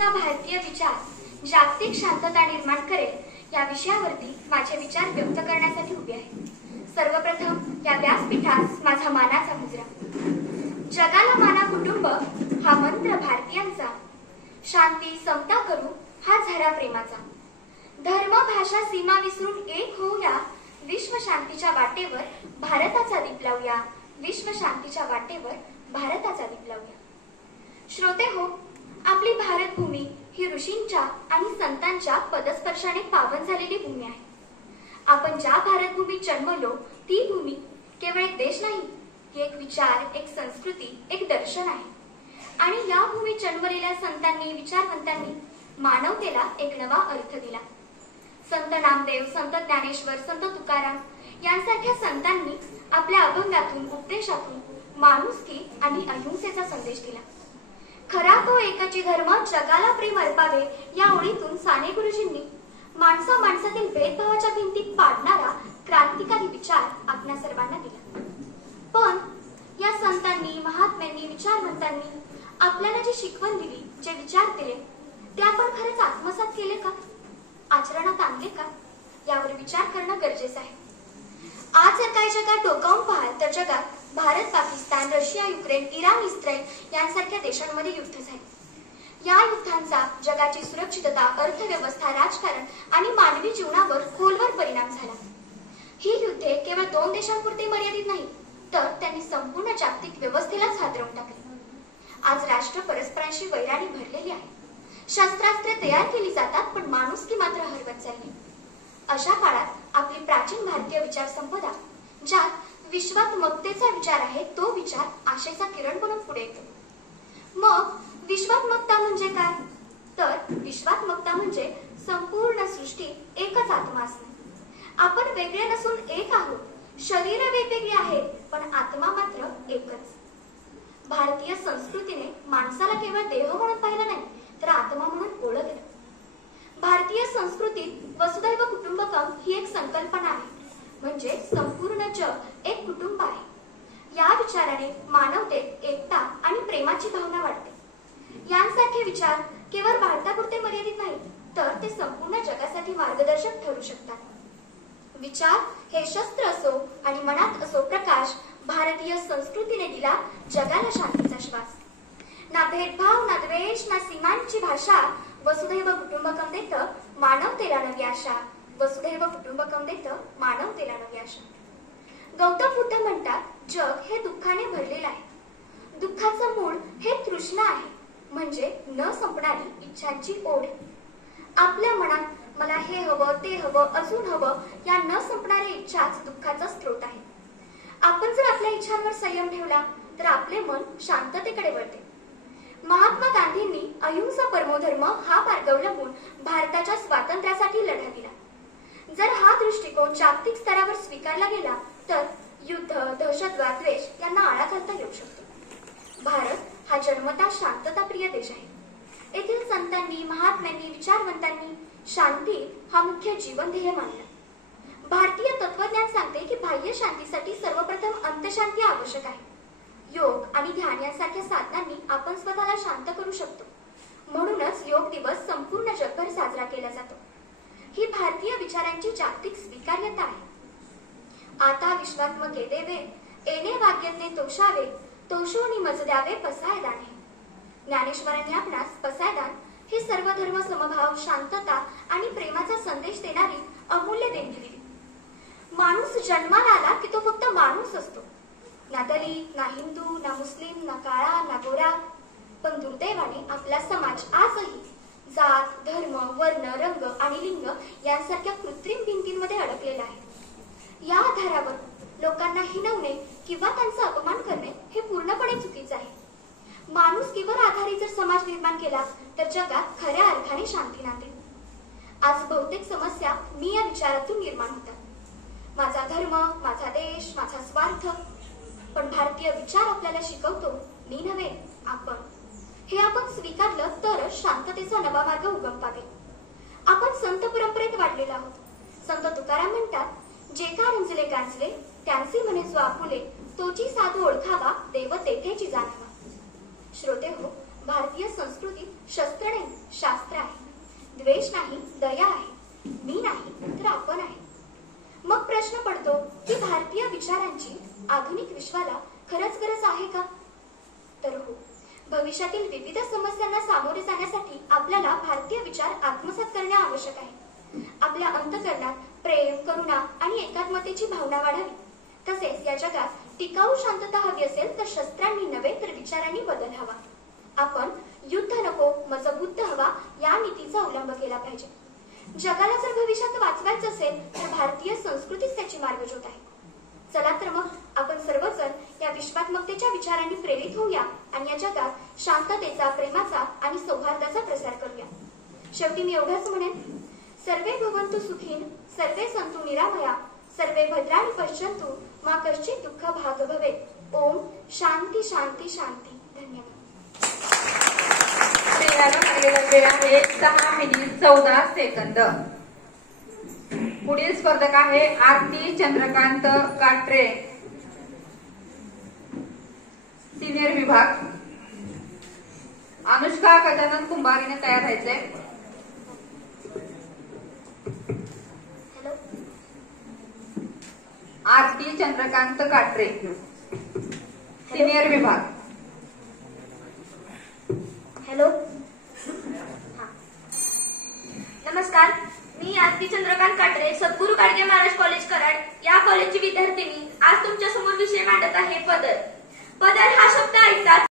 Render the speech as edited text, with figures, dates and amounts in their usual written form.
संस्कृतीचा भारतीय विचार जागतिक शांतता निर्माण करेल या विषयावरती माझे विचार व्यक्त करण्यासाठी उभे आहे। सर्वप्रथम या व्यासपीठास माझा मानाचा मुजरा। जगाला माना कुटुंब हा मंत्र भारतीयांचा, शांती समता करू हा झरा प्रेमाचा। धर्म भाषा सीमा विसरून एक होऊया, विश्व शांतीच्या वाटेवर भारताचा दीप लावूया, विश्व शांतीच्या वाटेवर भारताचा दीप लावूया। श्रोते हो, आपली भारत भूमी ही ऋषींच्या आणि संतांच्या पदस्पर्शाने पावन झालेली भूमी आहे। आपण ज्या भारत भूमीत जन्मलो ती भूमी केवळ एक देश नाही, ही एक विचार, एक संस्कृती, एक दर्शन आहे। आणि या भूमीत जन्मलेल्या संतांनी, विचारवंतांनी मानवतेला एक नवा अर्थ दिला। संत नामदेव, संत ज्ञानेश्वर, संत तुकाराम यांसारख्या संतांनी आपल्या अभंगातून, उपदेशातून माणुसकी आणि अहिंसेचा संदेश दिला। खरा तो एकाची धर्म, जगाला प्रेम अर्पावे या ओळीतून साने गुरुजींनी माणसा माणसातील भेदभावाच्या भिंती पाडणारा क्रांतिकारी विचार आपल्या सर्वांना दिला। पण या संतांनी, महात्म्यांनी, विचारवंतांनी आपल्याला जी शिकवण दिली, जे विचार दिले, ते आपण खरंच आत्मसात केले का, आचरणात आणले का, यावर विचार करणं गरजेचं आहे। आज जर काही जगात डोकावून पाहाल तर जगात Bharat, Pakistan, Russia, Ukraine, Iran, Israel यांसारख्या देशांमध्ये युद्ध झाले। या युद्धांचा जगाची सुरक्षितता, अर्थव्यवस्था, राजकारण आणि मानवी जीवनावर खोलवर परिणाम झाला। ही युद्धे केवळ 2 देशांपुरती मर्यादित नाही, तर त्यांनी संपूर्ण जागतिक व्यवस्थेलाच हादरवून टाकले। आज राष्ट्र परस्परांशी वैराने भरलेली आहे, शस्त्रास्त्रे तयार केली जातात, पण माणुसकी मात्र हरवत चालली। अशा काळात आपली प्राचीन भारतीय विचार संपदा, ज्यात विश्वात्मकतेचा विचार आहे, तो विचार आशेचा किरण बनून पुढे येतो। मग विश्वात्मकता म्हणजे काय? तर विश्वात्मकता म्हणजे संपूर्ण सृष्टी एकच आत्मा असणे। आपण वेगळे नसून एक आहोत, शरीर वेगवेगळी आहेत, पण आत्मा मात्र एकच। भारतीय संस्कृतीने माणसाला केवळ देह म्हणून पाहिलं नाही, तर आत्मा म्हणून ओळखलं। भारतीय संस्कृतीत वसुधैव कुटुंबकम ही एक संकल्पना आहे, म्हणजे संपूर्ण जग एक कुटुंब आहे। या विचाराने मानवतेत एकता आणि प्रेमाची भावना वाढते। यांसारखे विचार केवळ भारतापुरते मर्यादित नाही, तर ते संपूर्ण जगासाठी मार्गदर्शक ठरू शकतात। विचार हे शस्त्र असो आणि मनात असो प्रकाश, भारतीय संस्कृतीने दिला जगाला शांतीचा श्वास। ना भेदभाव, ना द्वेष, ना सीमांची भाषा, वसुधैव कुटुंबकम देतं मानवतेला नवी आशा, वसुधैव कुटुंबकम देतं मानवतेला नवी आशा। गौतम बुद्ध म्हणतात, जग हे दुःखाने भरलेलं आहे। दुःखाचं मूळ हे तृष्णा आहे, म्हणजे न संपणारी इच्छांची ओढ। आपल्या मनात मला हे हवं, ते हवं, अजून हवं या न संपणाऱ्या इच्छाच दुःखाचा स्रोत आहे। आपण जर आपल्या इच्छांवर संयम ठेवला तर आपले मन शांततेकडे वळते। महात्मा गांधींनी अहिंसा परमोधर्म हा मार्ग अवलंबून भारताच्या स्वातंत्र्यासाठी लढा दिला। जर हा दृष्टिकोन जागतिक स्तरावर स्वीकारला गेला तर युद्ध, दहशतवाद, द्वेष यांना आळा घालता येऊ शकतो। भारत हा जन्मतः शांतताप्रिय देश आहे। येथील संतांनी, महात्म्यांनी, विचारवंतांनी शांती हा मुख्य जीवनध्येय मानला। भारतीय तत्वज्ञान सांगते की बाह्य शांतीसाठी सर्वप्रथम अंतशांती आवश्यक आहे। योग आणि ध्यान यांसारख्या साधनांनी आपण स्वतःला शांत करू शकतो। म्हणूनच योग दिवस संपूर्ण जगभर साजरा केला जातो। ही भारतीय विचारांची जागतिक स्वीकार्यता आहे। आता विश्वात्मके देवे, येणे वाग्यज्ञे तोषावे, तोषोनी मज द्यावे पसायदाने। ज्ञानेश्वरांनी आपणास पसायदान हे सर्व धर्म समभाव, शांतता आणि प्रेमाचा संदेश देणारी अमूल्य देणगी दिली। माणूस जन्माला आला की तो फक्त माणूस असतो, ना दलित, ना हिंदू, ना मुस्लिम, ना काळा, ना गोरा। पण दुर्दैवाने आपला समाज आजही जात, धर्म, वर्ण, रंग आणि लिंग यांसारख्या कृत्रिम भिंतींमध्ये अडकलेला आहे। या आधारावर लोकांना हिणवणे किंवा त्यांचा अपमान करणे हे पूर्णपणे चुकीचे आहे। माणुसकीवर आधारित जर समाज निर्माण केला तर जगात खऱ्या अर्थाने शांती नांदेल। आज बहुतेक समस्या मी या विचारातून निर्माण होतात। माझा धर्म, माझा देश, माझा स्वार्थ। पण भारतीय विचार आपल्याला शिकवतो मी नव्हे, आपण। हे आपण स्वीकारलं तरच शांततेचा नवा मार्ग उगम पावेल। आपण संत परंपरेत वाढलेलो आहोत। संत तुकाराम म्हणतात, जे का रंजले गांजले त्यांचे म्हणे जो आपुले, तोची साधू ओळखावा देव तेथेची जाणावा। श्रोते हो, भारतीय संस्कृतीत शस्त्र नाही, शास्त्र आहे. द्वेष नाही, दया आहे. मी नाही तर आपण आहे. मग प्रश्न पडतो की भारतीय विचारांची आधुनिक विश्वाला खरंच गरज आहे का? तर हो. भविष्यातील विविध समस्यांना सामोरे जाण्यासाठी आपल्याला भारतीय विचार आत्मसात करणे आवश्यक आहे. आपल्या अंतःकरणात प्रेम, करुणा आणि एकात्मतेची भावना वाढावी. तसेच या जगात टिकाऊ शांतता हवी असेल तर शस्त्रांनी नव्हे तर विचारांनी बदल हवा. आपण युद्ध नको मज बुद्ध हवा या नीतीचा अवलंब केला पाहिजे. जगाला जर भविष्यात वाचवायचं असेल तर भारतीय संस्कृतीच त्याची मार्गज्योत आहे. चला तर मग आपण सर्वजण या विश्वात्मकतेच्या विचारांनी प्रेरित होऊया आणि या जगात शांततेचा, प्रेमाचा आणि सौहार्दाचा प्रसार करूया. शेवटी मी एवढंच म्हणेन, सर्वे भवन्तु सुखिन, सर्वे सन्तु निरामया, सर्वे भद्राणि पश्यन्तु, मा कश्चित् दुःख भाग भवेत्. ओम शांती शांती शांती. धन्यवाद. लागलेला वेळ आहे 6 मिनिट 14 सेकंद. पुढील स्पर्धक आहे आरती चंद्रकांत काट्रे, सिनियर विभाग. अनुष्का गजानन कुंभारीने तयार व्हायचंय. आरती चंद्रकांत काट्रे, सिनियर विभाग. हॅलो. नमस्कार, मी आरती चंद्रकांत काट्रे, सद्गुरू गाडगे महाराज कॉलेज कराड या कॉलेजची विद्यार्थिनी आज तुमच्या समोर विषय मांडत आहे पदर. पदर हा शब्द ऐकताच